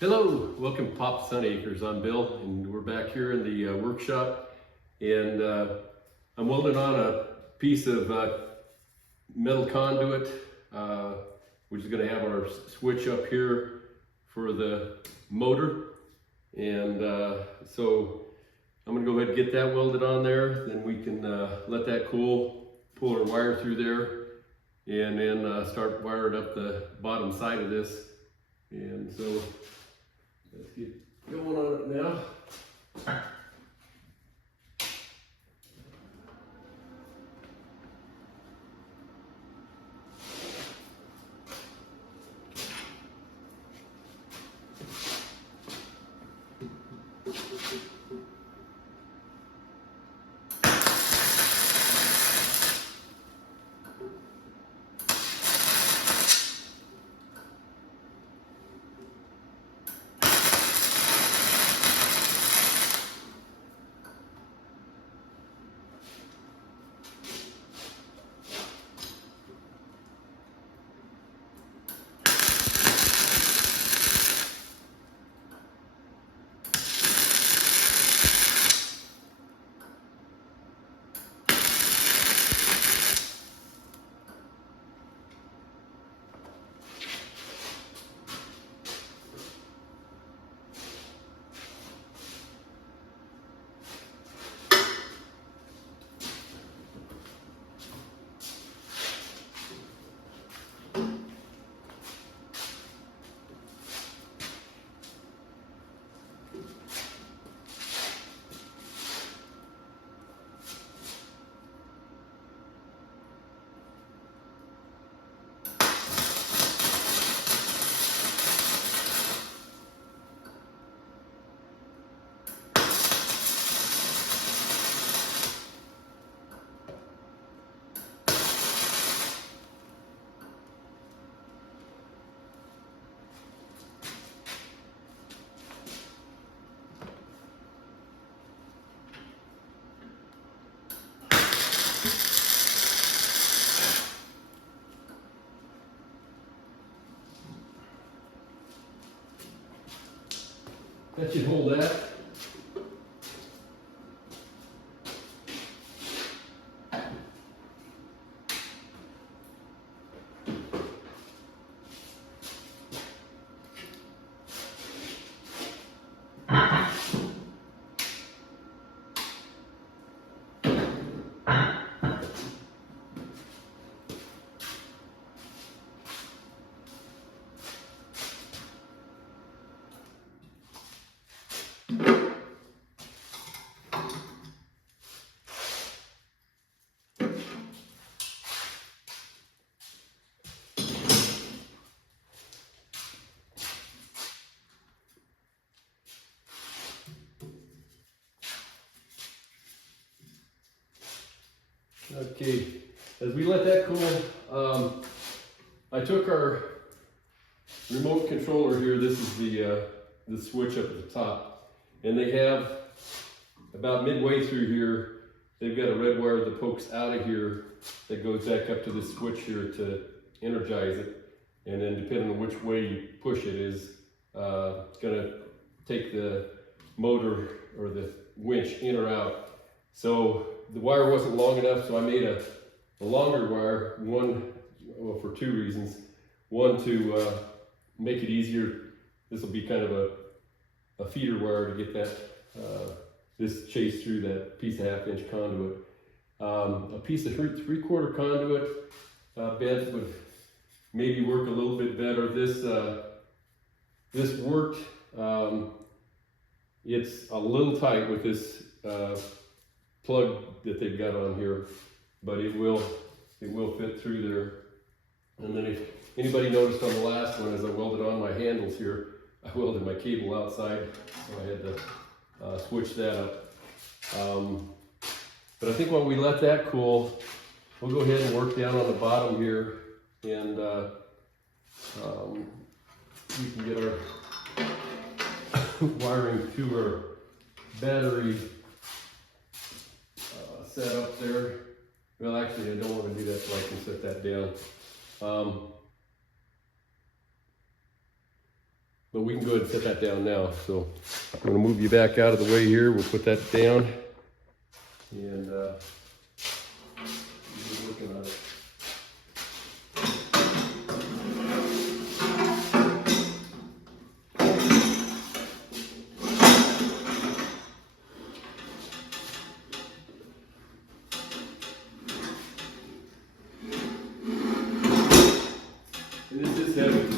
Hello, welcome to Pop Sun Acres. I'm Bill, and we're back here in the workshop, and I'm welding on a piece of metal conduit, which is going to have our switch up here for the motor. And so I'm going to go ahead and get that welded on there. Then we can let that cool, pull our wire through there, and then start wiring up the bottom side of this. And so let's get going on it now. That should hold that. Okay, as we let that cool, I took our remote controller here. This is the switch up at the top, and they have about midway through here, they've got a red wire that pokes out of here that goes back up to the switch here to energize it, and then depending on which way you push it is going to take the motor or the winch in or out. So the wire wasn't long enough, so I made a longer wire, for two reasons. One, to make it easier. This will be kind of a feeder wire to get that this chase through that piece of 1/2 inch conduit. A piece of 3/4 conduit bent would maybe work a little bit better. This worked. It's a little tight with this plug that they've got on here, but it will fit through there. And then if anybody noticed on the last one, as I welded on my handles here, I welded my cable outside, so I had to switch that up. But I think while we let that cool, we'll go ahead and work down on the bottom here, and we can get our wiring to our battery set up there. Well, actually, I don't want to do that, so I can set that down. but we can go ahead and set that down now. So I'm gonna move you back out of the way here. We'll put that down and we're working on it. And this is heavy.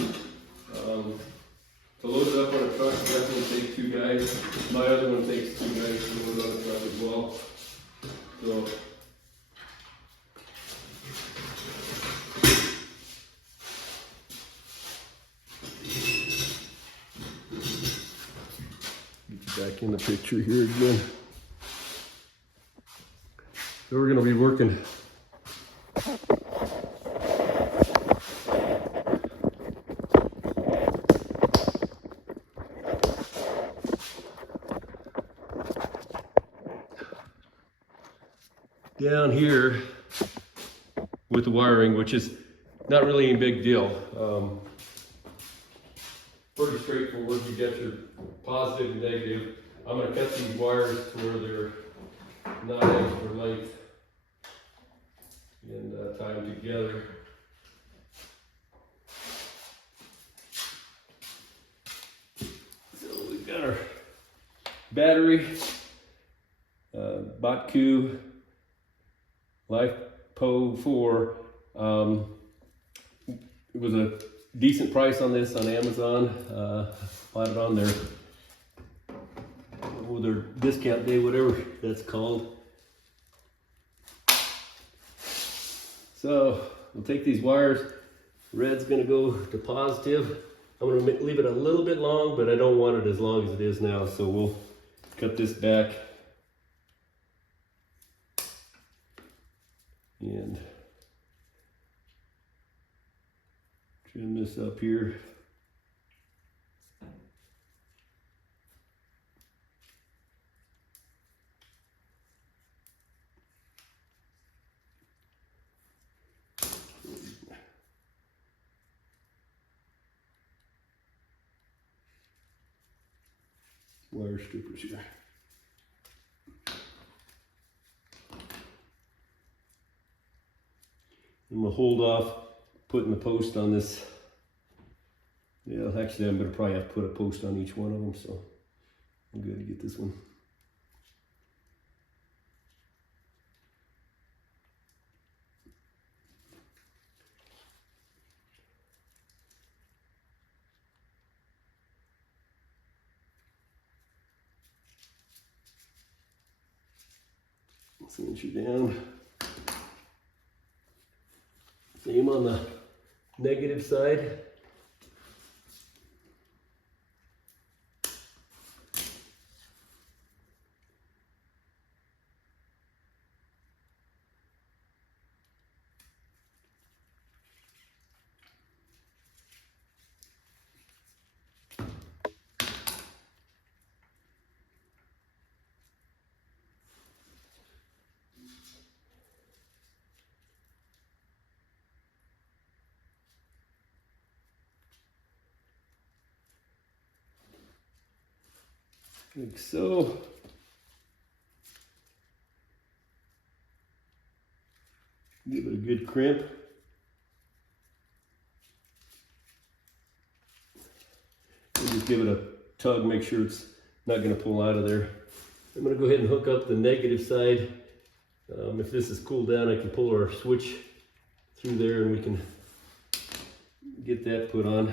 To load it up on a truck definitely takes 2 guys. My other one takes 2 guys to load it on a truck as well. So get you back in the picture here again. So we're going to be working down here with the wiring, which is not really a big deal. Pretty straightforward. You get your positive and negative. I'm going to cut these wires to where they're not extra length and tie them together. So we've got our battery, Botku LiFePO 4. It was a decent price on this on Amazon. Bought it on their discount day, whatever that's called. So we'll take these wires. Red's gonna go to positive. I'm gonna leave it a little bit long, but I don't want it as long as it is now. So we'll cut this back and trim this up here. Wire strippers here. I'm gonna hold off putting the post on this. Yeah, actually I'm gonna probably have to put a post on each one of them, so I'm good to get this one. Cinch you down. Same on the negative side. Like so. Give it a good crimp. And just give it a tug, make sure it's not going to pull out of there. I'm going to go ahead and hook up the negative side. If this is cooled down, I can pull our switch through there and we can get that put on.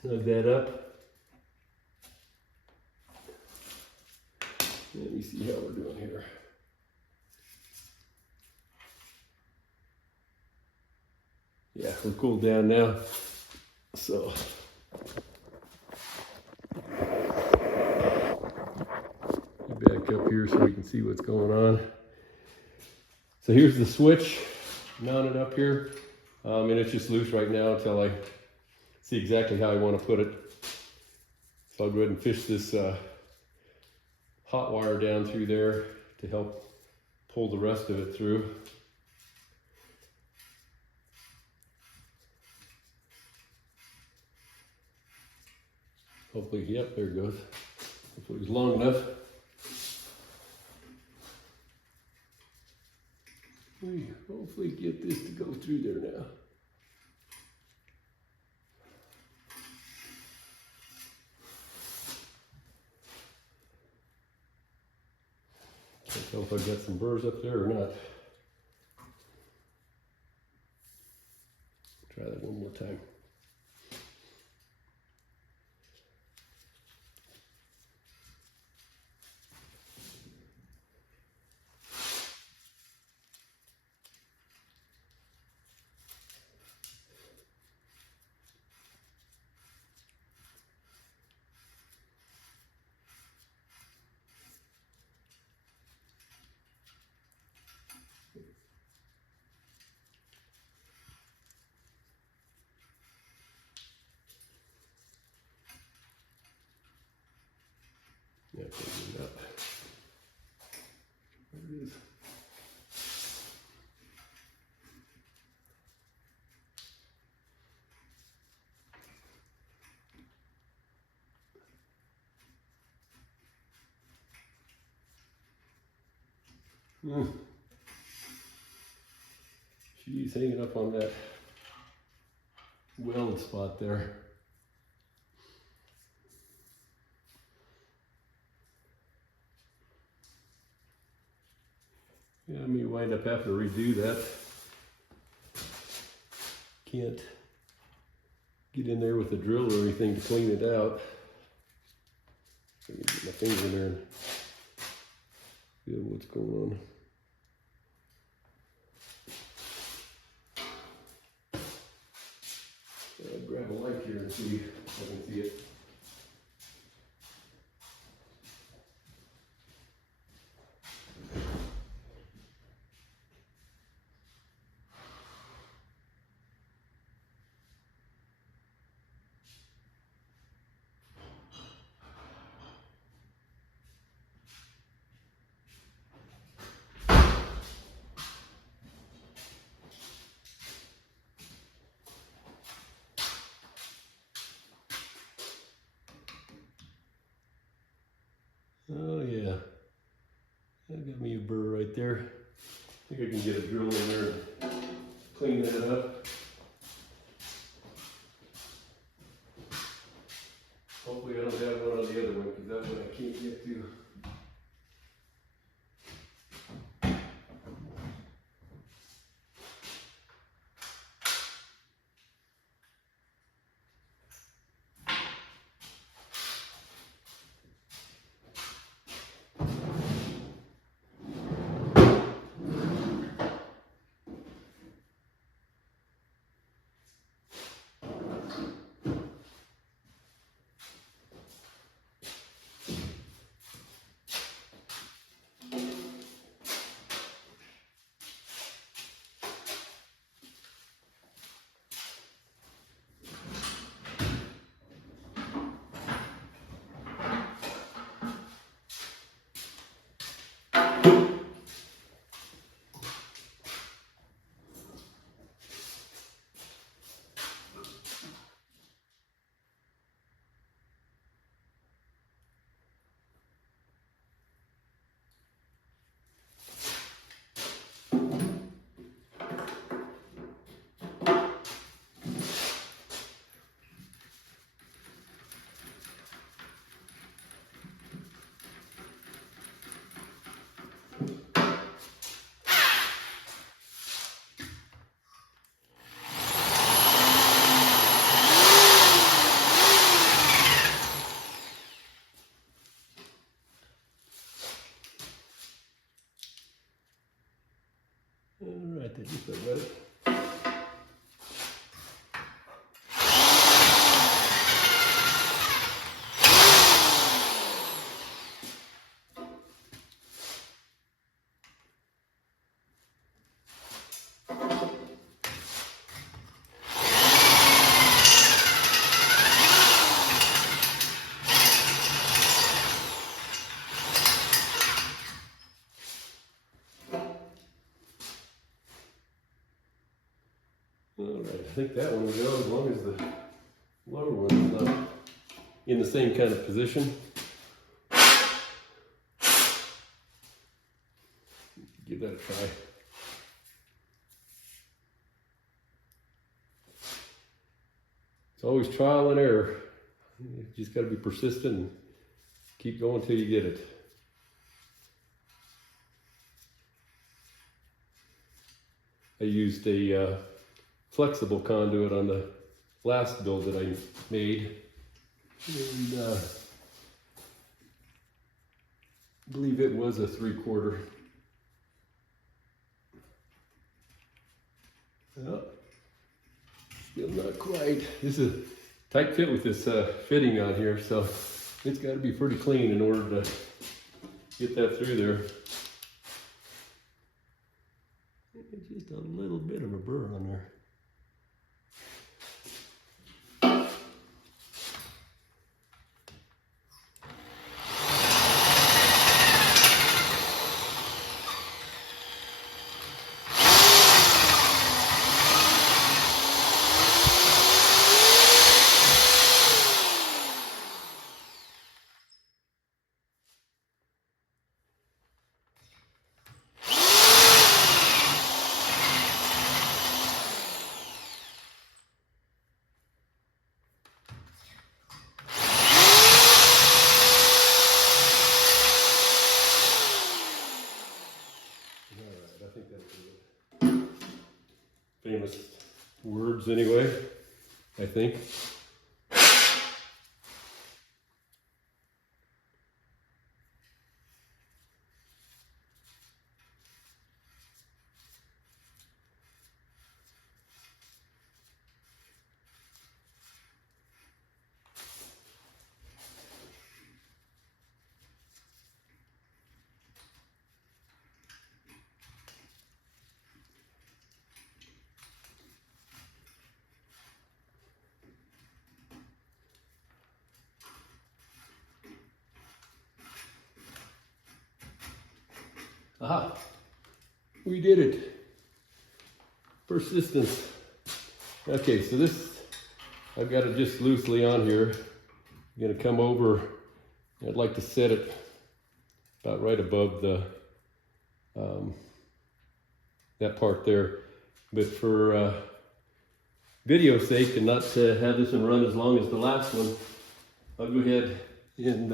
Snug that up. Let me see how we're doing here. Yeah, we're cooled down now. So back up here so we can can see what's going on. So here's the switch mounted up here, and it's just loose right now until I see exactly how I want to put it. So I'll go ahead and fish this hot wire down through there to help pull the rest of it through. Hopefully, yep, there it goes. Hopefully it was long enough. We hopefully get this to go through there now. Can't tell if I've got some burrs up there or not. Try that one more time. Yeah, put it up. There it is. She's hanging up on that weld spot there. Yeah, I may wind up having to redo that. Can't get in there with a drill or anything to clean it out. Let me get my finger in there and feel what's going on. I'll grab a light here and see if I can see it. Oh yeah, that got me a burr right there. I think I can get a drill in there and clean that up. Hopefully I don't have one on the other one because that one I can't get to. Alright, that just about it. think that one will go as long as the lower one is not in the same kind of position. Give that a try. It's always trial and error. You just got to be persistent and keep going till you get it. I used a flexible conduit on the last build that I made, and I believe it was a 3/4. Oh, still not quite. This is a tight fit with this fitting on here, so it's got to be pretty clean in order to get that through there. Just a little bit of a burr on there. I think that's good. Famous words anyway, I think. Aha, we did it. Persistence. Okay, so this, I've got it just loosely on here. I'm gonna come over, I'd like to set it about right above the, that part there. But for video sake and not to have this one run as long as the last one, I'll go ahead and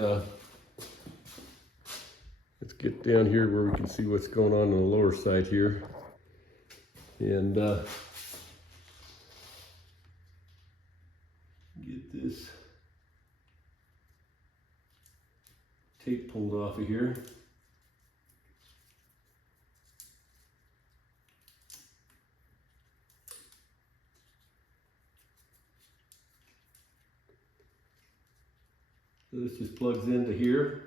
let's get down here where we can see what's going on the lower side here. And get this tape pulled off of here. So this just plugs into here.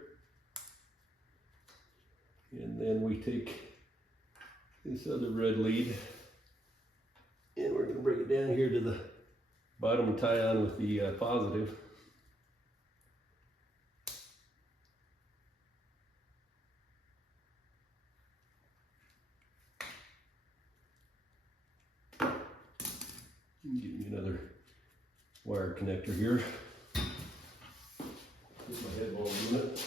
And then we take this other red lead and we're going to bring it down here to the bottom and tie on with the positive. Give me another wire connector here. Get my head ball in it.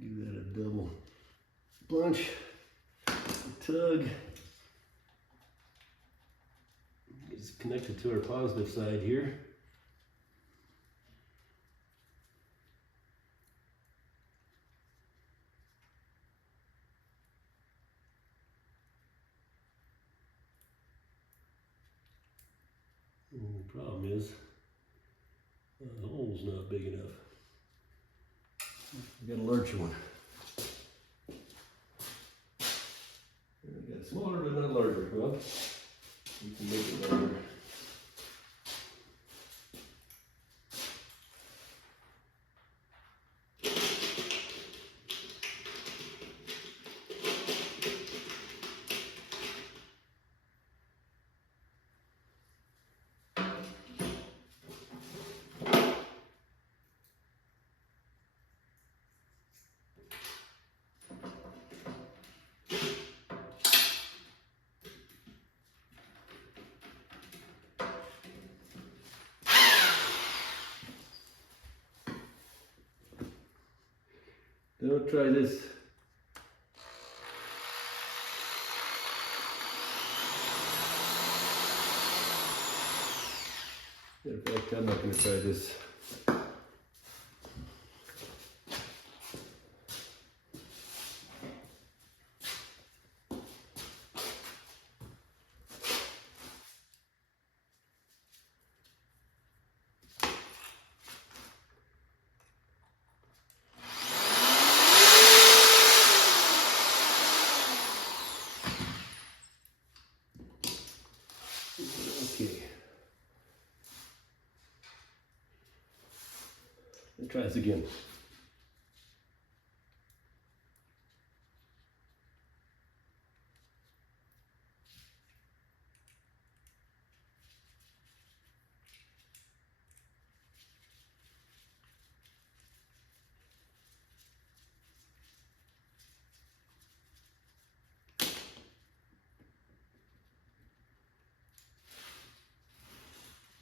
Give that a double punch, tug. It's connected to our positive side here. And the problem is, the hole's not big enough. We got a larger one. And we got a smaller but not larger. Well, we can make it larger. Don't try this. In fact, I'm not going to try this. Okay. Let's try this again.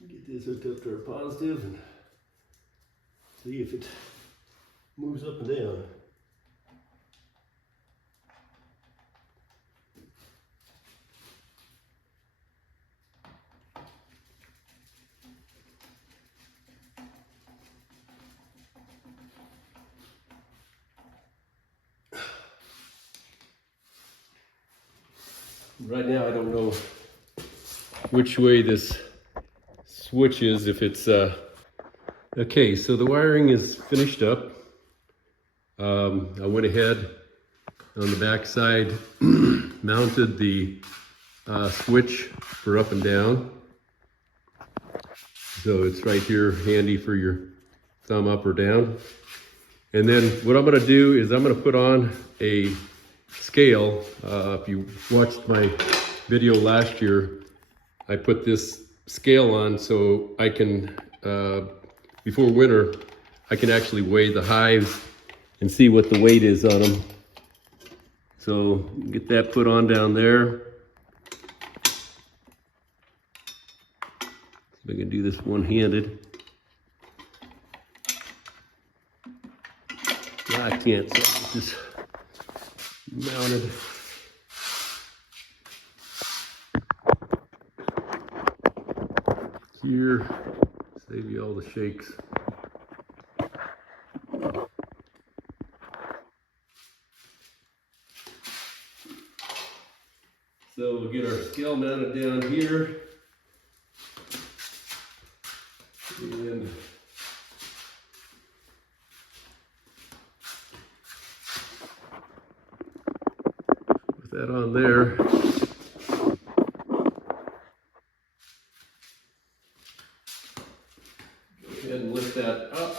Get this hooked up to our positive and see if it moves up and down. Right now I don't know which way this switch is, if it's okay, so the wiring is finished up. I went ahead on the back side, mounted the switch for up and down. So it's right here, handy for your thumb up or down. And then what I'm gonna do is I'm gonna put on a scale. If you watched my video last year, I put this scale on so I can, before winter, I can actually weigh the hives and see what the weight is on them. So get that put on down there. See if I can do this one-handed. No, I can't, so it's just mounted. Here, save you all the shakes. So we'll get our scale mounted down here. And put that on there. Go ahead and lift that up.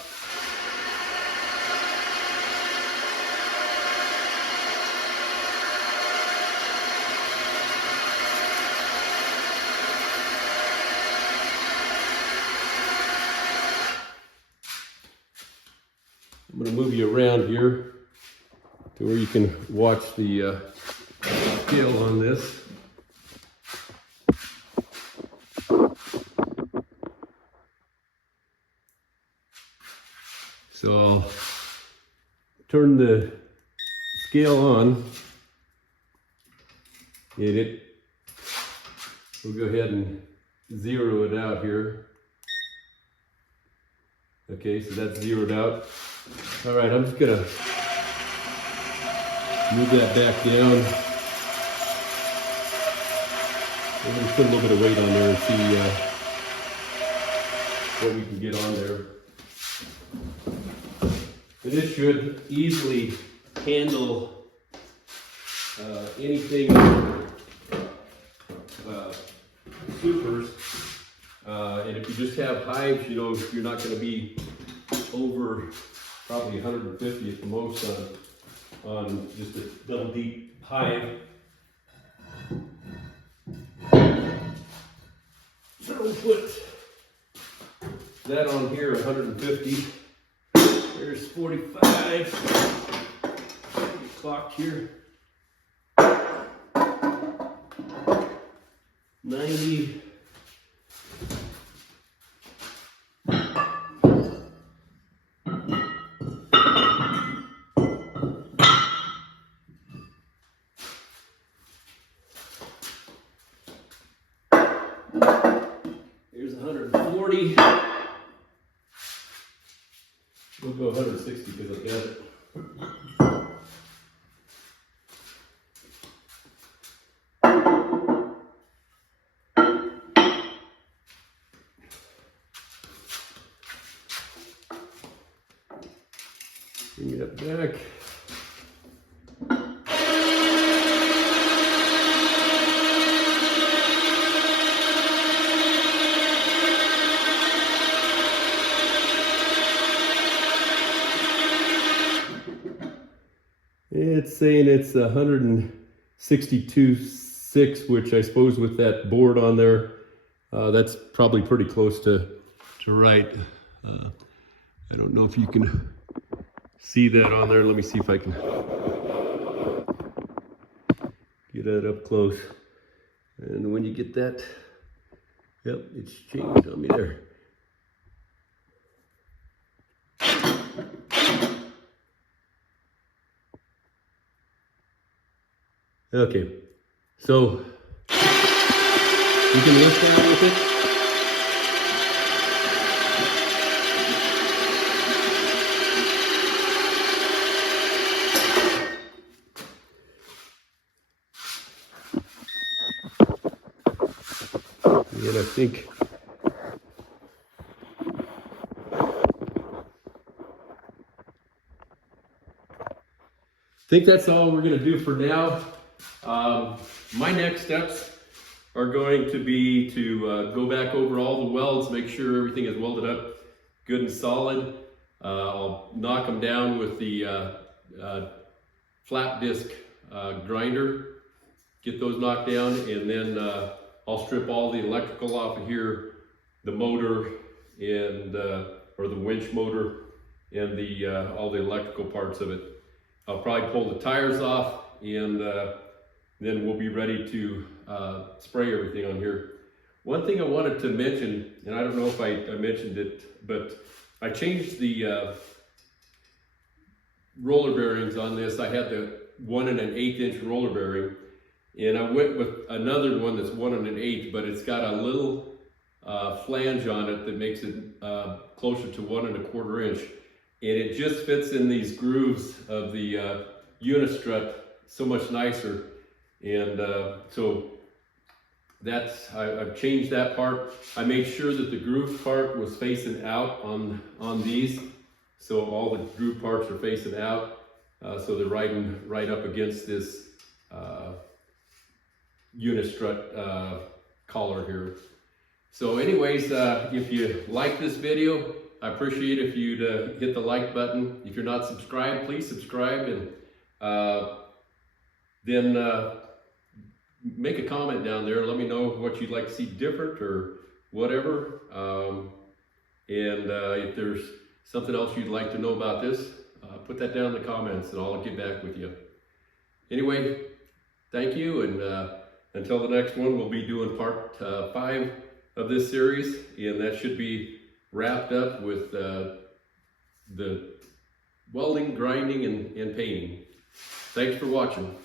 I'm going to move you around here to where you can watch the scale on this. So I'll turn the scale on, and we'll go ahead and zero it out here. Okay, so that's zeroed out. All right, I'm just gonna move that back down. I'm gonna put a little bit of weight on there and see what we can get on there. And this should easily handle anything supers. And if you just have hives, you know, you're not going to be over probably 150 at the most on just a double deep hive. So we'll put that on here, 150. There's 45. Clock here. 90. We'll go 160 because I've got it. Bring it up back. It's saying it's 162.6, which I suppose with that board on there, that's probably pretty close to right. I don't know if you can see that on there. Let me see if I can get that up close. And when you get that, yep, it's changed on me there. Okay, so you can lift around with it. And I think that's all we're going to do for now. My next steps are going to be to go back over all the welds, make sure everything is welded up good and solid. I'll knock them down with the flat disc grinder, get those knocked down, and then I'll strip all the electrical off of here, the motor and or the winch motor and the all the electrical parts of it. I'll probably pull the tires off, and then we'll be ready to spray everything on here. One thing I wanted to mention, and I don't know if I mentioned it, but I changed the roller bearings on this. I had the 1 1/8 inch roller bearing, and I went with another one that's 1 1/8, but it's got a little flange on it that makes it closer to 1 1/4 inch. And it just fits in these grooves of the unistrut so much nicer. And so that's, I've changed that part. I made sure that the groove part was facing out on these. So all the groove parts are facing out. So they're right up against this unistrut collar here. So anyways, if you like this video, I appreciate if you'd hit the like button. If you're not subscribed, please subscribe, and then make a comment down there. Let me know what you'd like to see different or whatever. If there's something else you'd like to know about this, put that down in the comments and I'll get back with you. Anyway, thank you, and until the next one, we'll be doing part 5 of this series, and that should be wrapped up with the welding, grinding, and painting. Thanks for watching.